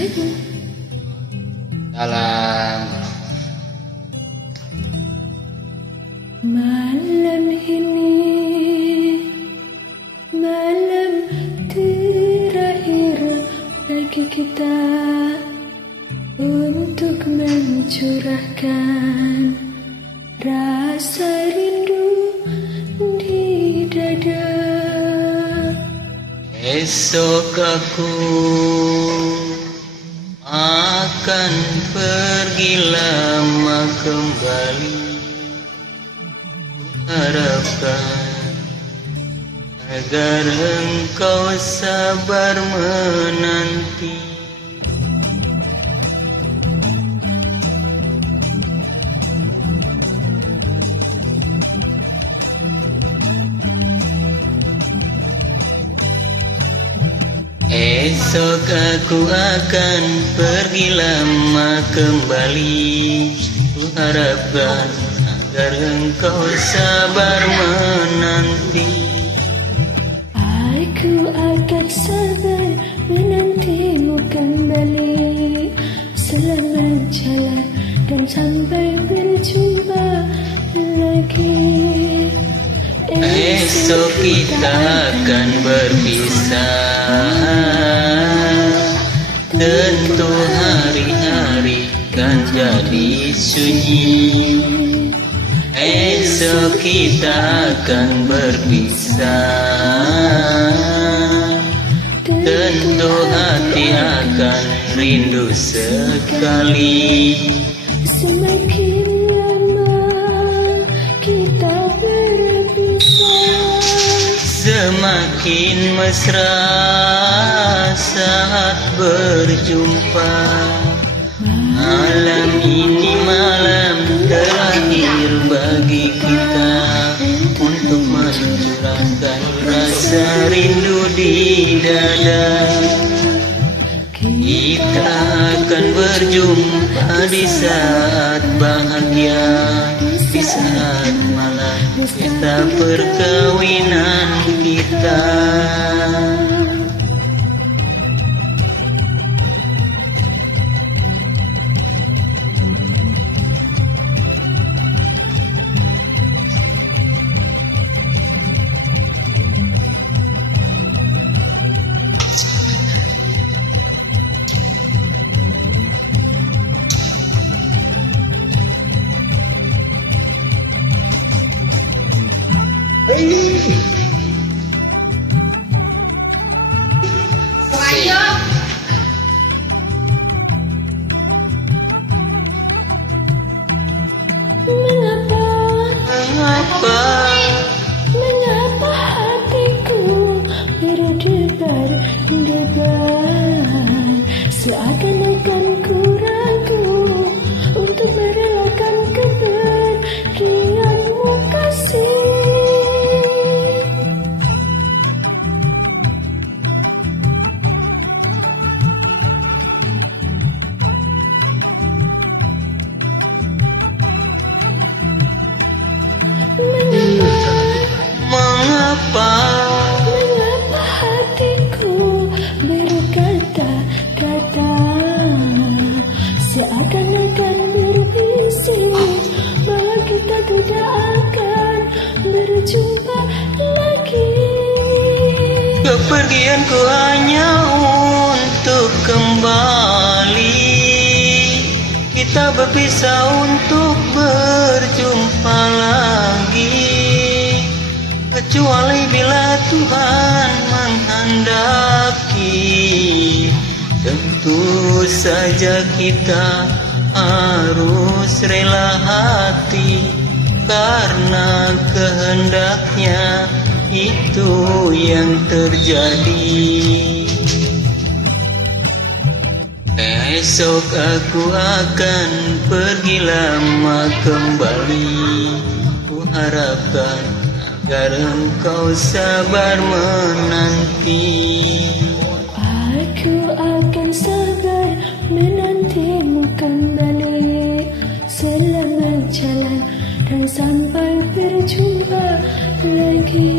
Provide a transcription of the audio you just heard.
Assalamualaikum. Salam. Malam ini malam terakhir bagi kita untuk mencurahkan rasa rindu di dada. Esok aku akan pergi lama kembali. Harapkan agar engkau sabar menanti. Esok aku akan pergi lama kembali. Ku harapkan agar engkau sabar menanti. Aku akan sabar menantimu kembali selama jalan dan sampai berjumpa lagi. Esok kita akan berpisah. Tentu hari-hari kan jadi sunyi. Esok kita akan berpisah. Tentu hati akan rindu sekali. Semakin lama kita berpisah, semakin mesra saat berjumpa. Malam ini malam terakhir bagi kita untuk mencurahkan rasa rindu di dada. Kita akan berjumpa di saat bahagia, di saat malam kita perkawinan kita. Mengapa hatiku berdebar-debar, seakan-akan ku ragu untuk merelakan kepergianmu kasih. Mengapa hatiku berkata-kata, seakan-akan berbisik bahwa kita tidak akan berjumpa lagi. kepergianku hanya untuk kembali. Kita berpisah untuk berjumpa lagi, kecuali bila Tuhan menghendaki. Tentu saja kita harus rela hati, karena kehendaknya itu yang terjadi. Esok aku akan pergi lama kembali. Ku harapkan agar engkau sabar menanti. Aku akan sabar menantimu kembali selama jalan dan sampai berjumpa lagi.